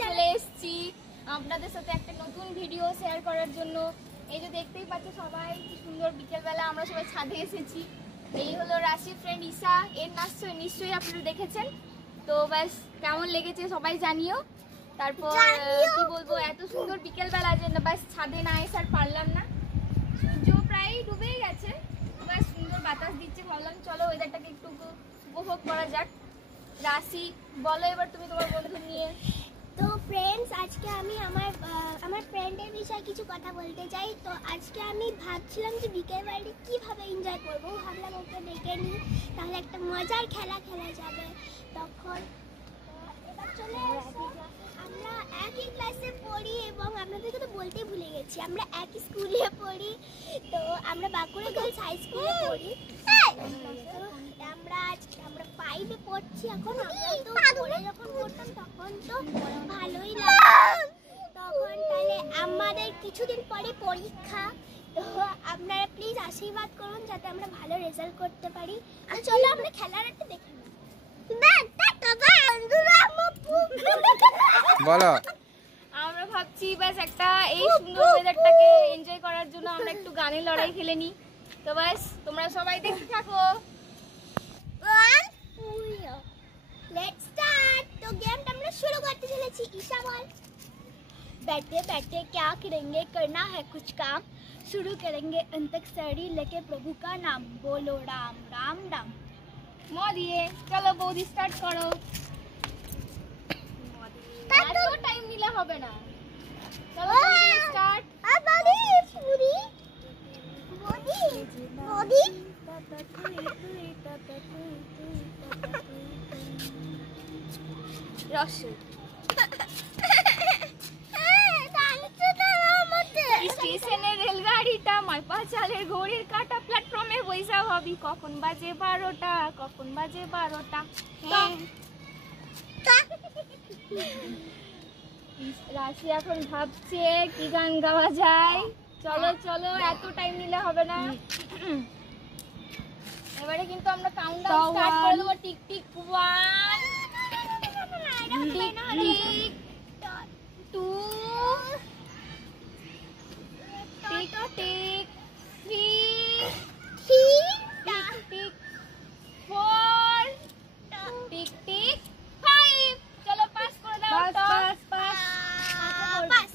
চলে এসেছি আপনাদের সাথে একটা নতুন ভিডিও শেয়ার করার জন্য। এই যে দেখতেই পাচ্ছ সবাই কি সুন্দর বিকেলবেলা আমরা সবাই ছাদে এসেছি। এই হলো রাশির ফ্রেন্ড ঈশা, এর নাচ নিশ্চয়ই আপনারা দেখেছেন। তো ব্যাস কেমন লেগেছে সবাই জানিও। তারপর কি বলবো, এত সুন্দর বিকেলবেলা যে ব্যাস ছাদে না এসে আর পারলাম না। সূর্য প্রায় ডুবেই গেছে, ব্যাস সুন্দর বাতাস দিচ্ছে, ভাবলাম চলো ওয়েদারটাকে একটু উপভোগ করা যাক। রাশি বলো এবার তুমি তোমার বন্ধু নিয়ে। তো ফ্রেন্ডস, আজকে আমি আমার ফ্রেন্ডের বিষয়ে কিছু কথা বলতে চাই। তো আজকে আমি ভাবছিলাম যে বিকেলবেলাটা কীভাবে এনজয় করবো, ভাবলাম ওকে ডেকে নিই, তাহলে একটা মজার খেলা খেলা যাবে। তখন এবার চলে আসি, আমরা একই ক্লাসে পড়ি এবং আপনাদেরকে তো বলতেই ভুলে গেছি, আমরা একই স্কুলে পড়ি। তো আমরা বাঁকুড়া গার্লস হাই স্কুলে পড়ি। আমরা 5-এ পড়ছি এখন। আমরা তো যখন পড়তাম তখন তো ভালোই লাগতো। তখন তাহলে আমাদের কিছুদিন পরে পরীক্ষা, তো আপনারা প্লিজ আশীর্বাদ করুন যাতে আমরা ভালো রেজাল্ট করতে পারি। আর চলো আমরা খেলার একটা দেখে নিই। বলো। আমরা ভাবছি ব্যাস একটা এই সুন্দর ওয়েদারটাকে এনজয় করার জন্য আমরা একটু গানের লড়াই খেলে নিই। তো ব্যাস তোমরা সবাই দেখতে থাকো। Let's start. तो गेम আমরা শুরু করতে চলেছি। ঈশা বল। बैठे बैठे क्या करेंगे, करना है कुछ काम, शुरू करेंगे अंताक्षरी लेके प्रभु का नाम, बोलो राम राम राम। দিয়ে চলো বৌদি স্টার্ট করো। এত টাইম নিলে হবে না, চলো স্টার্ট। বৌদি পুরি বৌদি বৌদি রসে স্টেশনের রেলগাড়িটা মাইপা চালের ঘড়ির কাটা প্ল্যাটফর্মে বৈশা ভাবি কখন বাজে 12টা, কখন বাজে 12টা। রাশি এখন ভাবছে কি গান গাওয়া যায়। চলো চলো, এত টাইম নিলে হবে না। এবারে কিন্তু আমরা কাউন্টডাউন স্টার্ট করে দেব। Tick tick 1, tick tick 2, tick tick 3, tick tick 4, tick tick 5। চলো পাস করে দাও। Pass pass pass.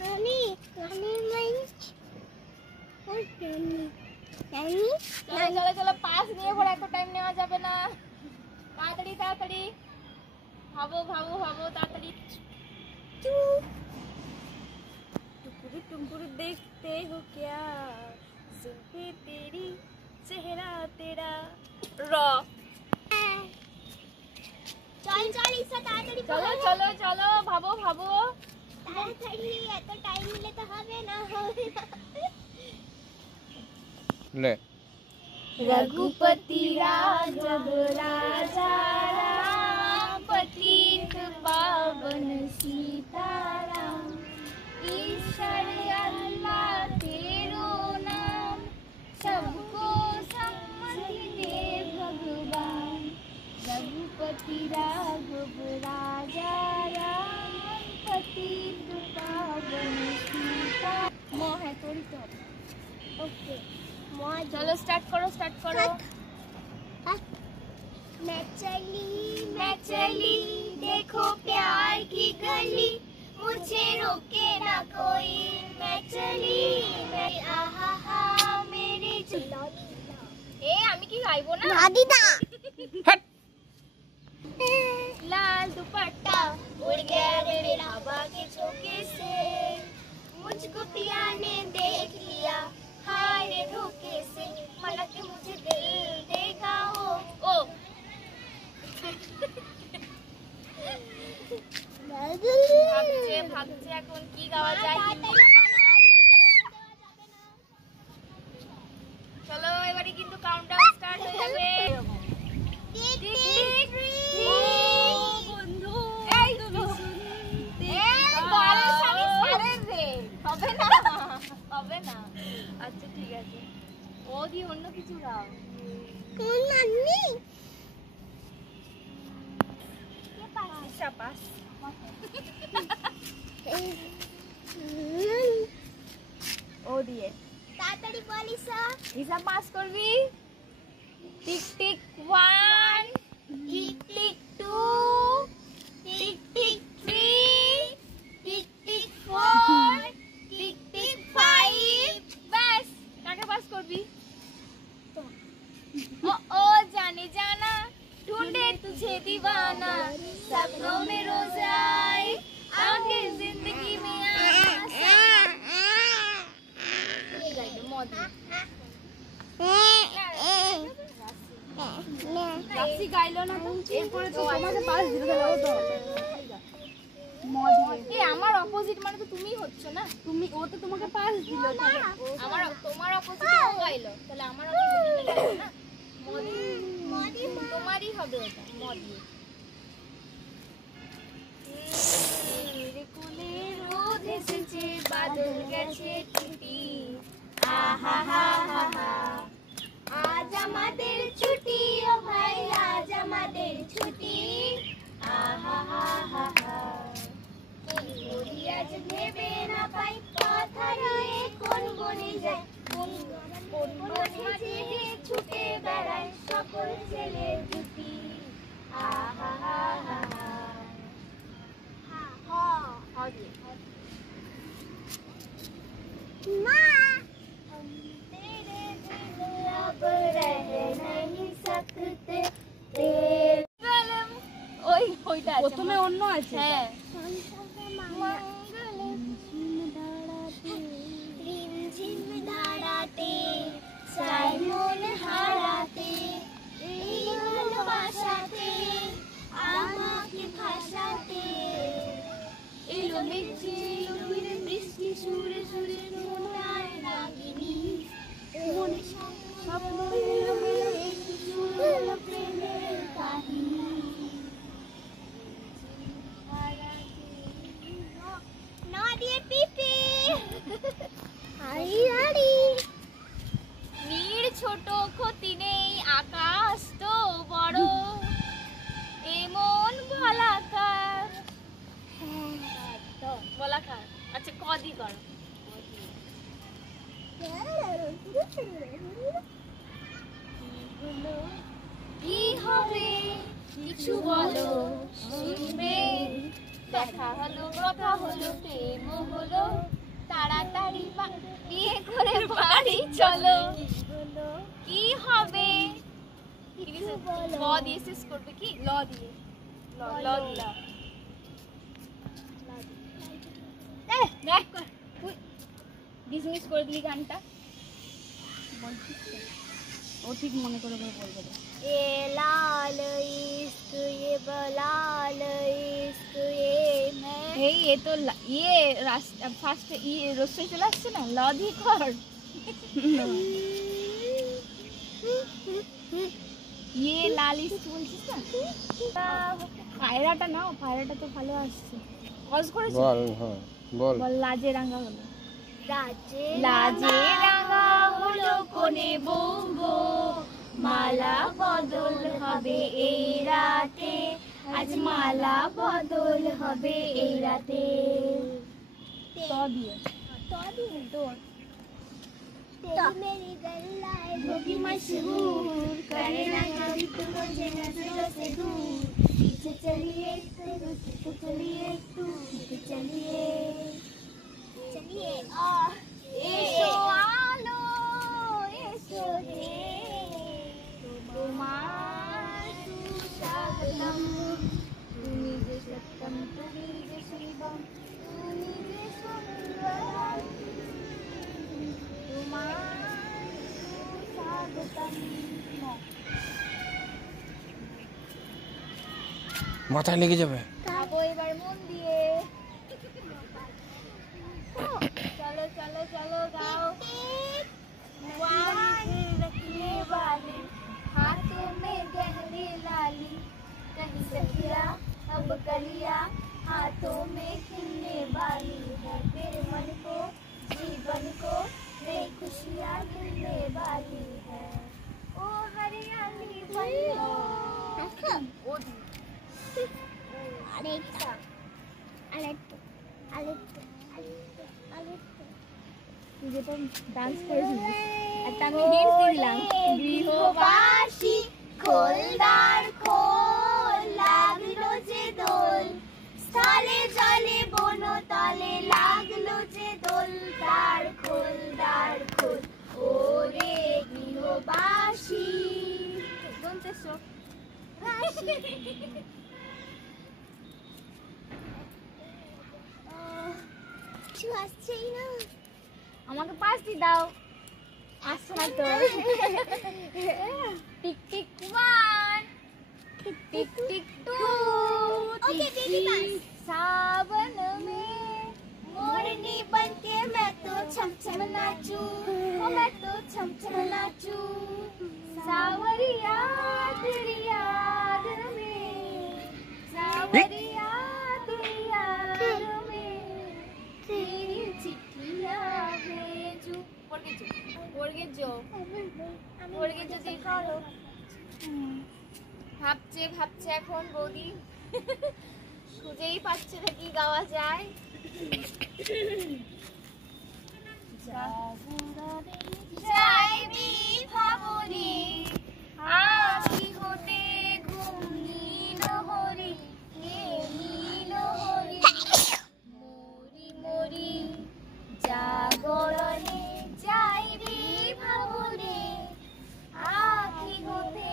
রানী রানী মাইন্ড ওই রানী রানী চলো চলো চলো, পাস নিয়ে পড়ে এত টাইম নেওয়া যাবে না। তাড়াতাড়ি তাড়াতাড়ি ভাবো ভাবো ভাবো তাড়াতাড়ি। टुकुर टुकुर देखते हो क्या, जुल्फे तेरी चेहरा तेरा। র চল চল ঈশা তাড়াতাড়ি চলো চলো চলো, ভাবো ভাবো তাড়াতাড়ি, এত টাইম নিলে তো হবে না। ले। रघुपति राघव राजा राम, पतित पावन सीताराम, ईश्वर अल्लाह तेरो नाम, सबको सम्मति दे भगवान। रघुपति राघव राजा राम, पतित पावन सीता। मोह है थोड़ी तो। ओके चलो स्टार्ट करो स्टार्ट करो। मैं चली देखो प्यार की गली, मुझे रोके ना कोई, मैं चली मैं आहा हा मेरी ए আমি কি গাইবো না? दादी दा लाल दुपट्टा उड़ गया मेरे हवा के झोंके से, मुझको पिया ने देख लिया हाय रे धोखे से, मला के मुझे दिल देखा हो। ओ ভাবছে ভাবছে এখন কি গাওয়া যায়। চলো এবারে কিন্তু কাউন্টডাউন স্টার্ট হয়ে যাবে। বন্ধু এই তুমি শুনতে হবে না হবে না। আচ্ছা ঠিক আছে, ও দিয়ে অন্য কিছু গাও। কোন নানি পাস। ও দিয়ে তাড়াতাড়ি বল ঈশা। ঈশা পাস করবি। Tick tick 1, tick tick 2, tick tick 3, tick tick 4, tick tick 5। ব্যাস, কাকে পাস করবি? ओ जाने जाना ढूंढे तुझे दीवाना सपनों में रोज आए आगे जिंदगी में आना। ये गाइड मोदी রাশি গাইলো না তো, এরপরে তো তোমাকে পাস দিতে হবে তো। মোদি এ আমার অপোজিট মানে তো তুমিই হচ্ছ না। তুমি ও তো তোমাকে পাস দিল, আমার তোমার অপোজিট ও গাইলো, তাহলে আমার অপোজিট গাইলো না। মোদি মোদি তোমারই হবে ওটা মোদি। মেরে কোলে রোদ এসেছে বাদল গেছে টুটি আহা হা হা হা। আজ আমাদের ছুটি ও ভাই আজ আমাদের ছুটি আহা হা হা হা। ওরি আজ ভেবে না পাই কথা রয়ে কোন বনে যায় কোন বনে যে ছুটে বেড়ায় সকল ছেলে জুটি আহা হা হা হা। মা अब रह नहीं सकते ওই ওইটা আছে প্রথমে অন্য আছে। হ্যাঁ রিমঝিম ধারাতে চাই মন হারাতে এই ভালোবাসাতে আমাকে ভাসাতে এলো মেঘে এলো বৃষ্টি সুরে সুরে সোনার রাগিনী মনে স্বপ্ন এলো একটু শুনলো প্রেমের কাহিনী। না দিয়ে পিপি হাড়ি হাড়ি নীর ছোট ক্ষতি নেই আকাশ তো বড় এমন বলাকার। বলাকার আচ্ছা কদি করো। কি হবে কিছু বলো শুনবে দেখা হলো কথা হলো প্রেম হলো তাড়াতাড়ি বিয়ে করে বাড়ি চলো। কি হবে ল দিয়ে শেষ করবে কি ল দিয়ে ল দিয়ে ডিসমিস করে দিলি গানটা। ও ঠিক মনে করে বলবে এ লাল ইস্ক এ বলাল ইস্ক এ मैं এই এ তো ইয়ে ফার্স্ট ইয়ে রসই চলে আসছে না ল দিয়ে কর। ইয়ে লাল ইস্ক বলছিস না পায়রাটা নাও পায়রাটা তো ভালো আসছে। কজ করেছিস বল। হ্যাঁ বল বল লাজে রাঙা হলো লাজে রাঙা হলো কোনে বউ গো মালা বদল হবে এই রাতে আজ মালা বদল হবে এই রাতে। তো দিয়ে তোর तेरी मेरी गल्लाए होगी मशहूर करे ना कभी तो मुझे नजरों से दूर पीछे चलिए चलिए चलिए এসো আলো এসো হে তোমার সুস্বাগতম তুমি যে সত্যম তুমি যে শিবম তুমি যে সুন্দরম তোমার সুস্বাগতম। মাথায় লেগে যাবে। খাবো এবার মন দিয়ে। चलो चलो चलो गाओ रखने वाले हाथों में गहरी लाली कहीं सखिया अब कलिया हाथों में खिलने वाली है मेरे मन को जीवन को नई खुशियाँ मिलने वाली है ओ हरियाली আরেকটা আরেকটা আরেকটা আরেকটা তুই যেটা ডান্স করেছিলিস একটা আমি হিন্ট দিলাম গৃহবাসী খোলদার খোল লাগলো যে দোল স্থলে জলে বনতলে লাগলো যে দোল দ্বার খোল ওরে গৃহবাসী দন্তেশ্ব কিছু আসছেই না আমাকে পাঁচটি দাও আসছে না তো টিক টিক 1 टिक टिक 2 ओके बेबी बस सावन में मोरनी बनके मैं तो छम छम नाचूं मैं तो छम छम नाचूं सावरिया तेरी याद में सावरिया तेरी याद में तेरी चिट्ठियां भेजूं पढ़ के जो देखो ভাবছে এখন বৌদি খুঁজেই পাচ্ছে না কি গাওয়া যায় যাইবি ভাবনি আখি হতে ঘুম নীল হরি কে নীল হরি মরি মরি জাগরণে যাইবি ভাবনি আখি হতে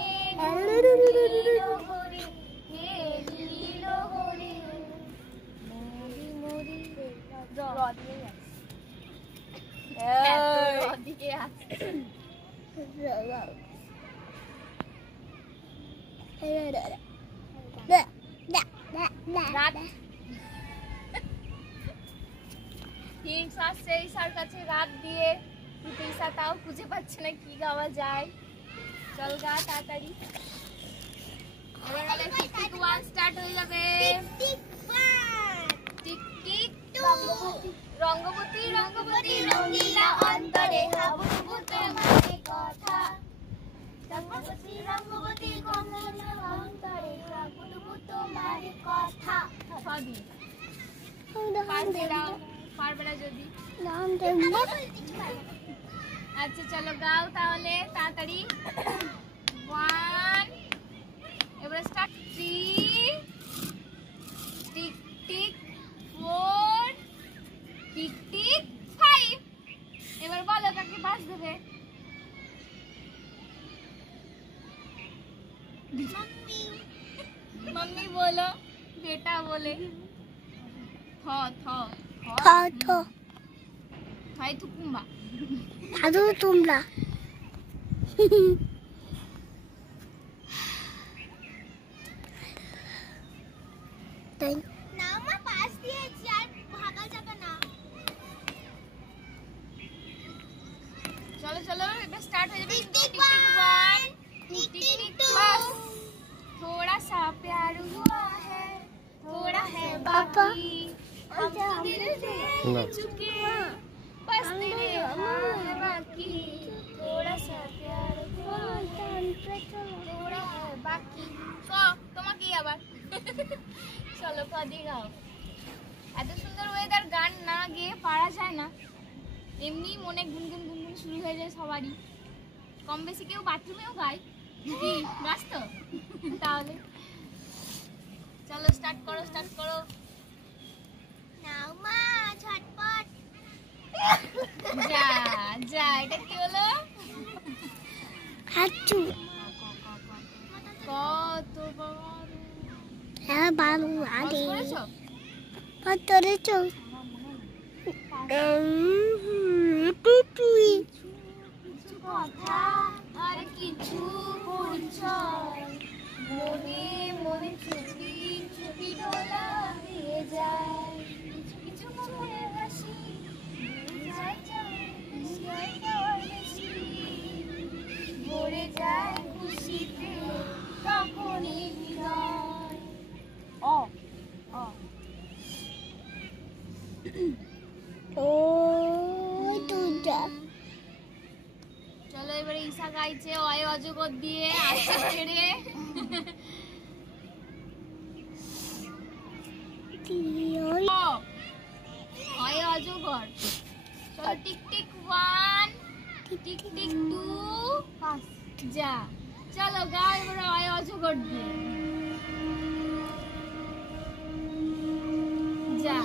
রাত দিয়ে তাও খুঁজে পাচ্ছে না কি গাওয়া যায় চল গা তাড়াতাড়ি এবার টিক টিক 1 স্টার্ট হয়ে যাবে टिक টিক টিক 2 রঙ্গবতী রঙ্গবতী রঙ্গিলা অন্তরে হাবুডুবু তোমারে কথা রঙ্গবতী রঙ্গবতী রঙ্গিলা অন্তরে হাবুডুবু তোমারে কথা সবই পারবে দাও পারবে না যদি नाम देना আচ্ছা চলো গাও তাহলে তাড়াতাড়ি 1 এবারে start 3 tick tick 4 tick tick 5 এবার বলো কাকে পাস দেবে मम्मी बोलो बेटा बोले थ थ थो थाई थुकुम्बा दादू तुमला नामा पास दिएছি আর ভাগা যাবে না चलो चलो एबार स्टार्ट हो जाবে टिक टिक 1 टिक टिक 2 बस थोड़ा सा प्यार हुआ है थोड़ा है बाकी हम तो दिल दे चुके बस तेरे है बाकी थोड़ा सा प्यार हुआ है थोड़ा है बाकी को তোমাকে আবার চলো কদি গাও এত সুন্দর ওয়েদার গান না গিয়ে পারা যায় না এমনি মনে গুনগুন গুনগুন শুরু হয়ে যায় সবারই কম বেশি কেউ বাথরুমেও গায় কি গাছ তো তাহলে চলো স্টার্ট করো নাও মা ঝটপট যা যা এটা কি হলো হাঁচু কত বড় হ্যাঁ বালু আরে করেছো কতরে চো টুটুই কিছু কথা আর কিছু পরিচয় মনে মনে চুপি চুপি ডোলা দিয়ে যায় কিছু কিছু মুখে হাসি যায় যায় বেশি ভরে যায় খুশিতে তখনই হৃদয় ও ও তুজা চলো এবারে ঈশা গাইছে অয় অজগর দিয়ে আসছে ছেড়ে অয় অজগর। চলো টিক টিক 1, টিক টিক 2, যা। চলো গাও এবার অয় অজগর দিয়ে। যা।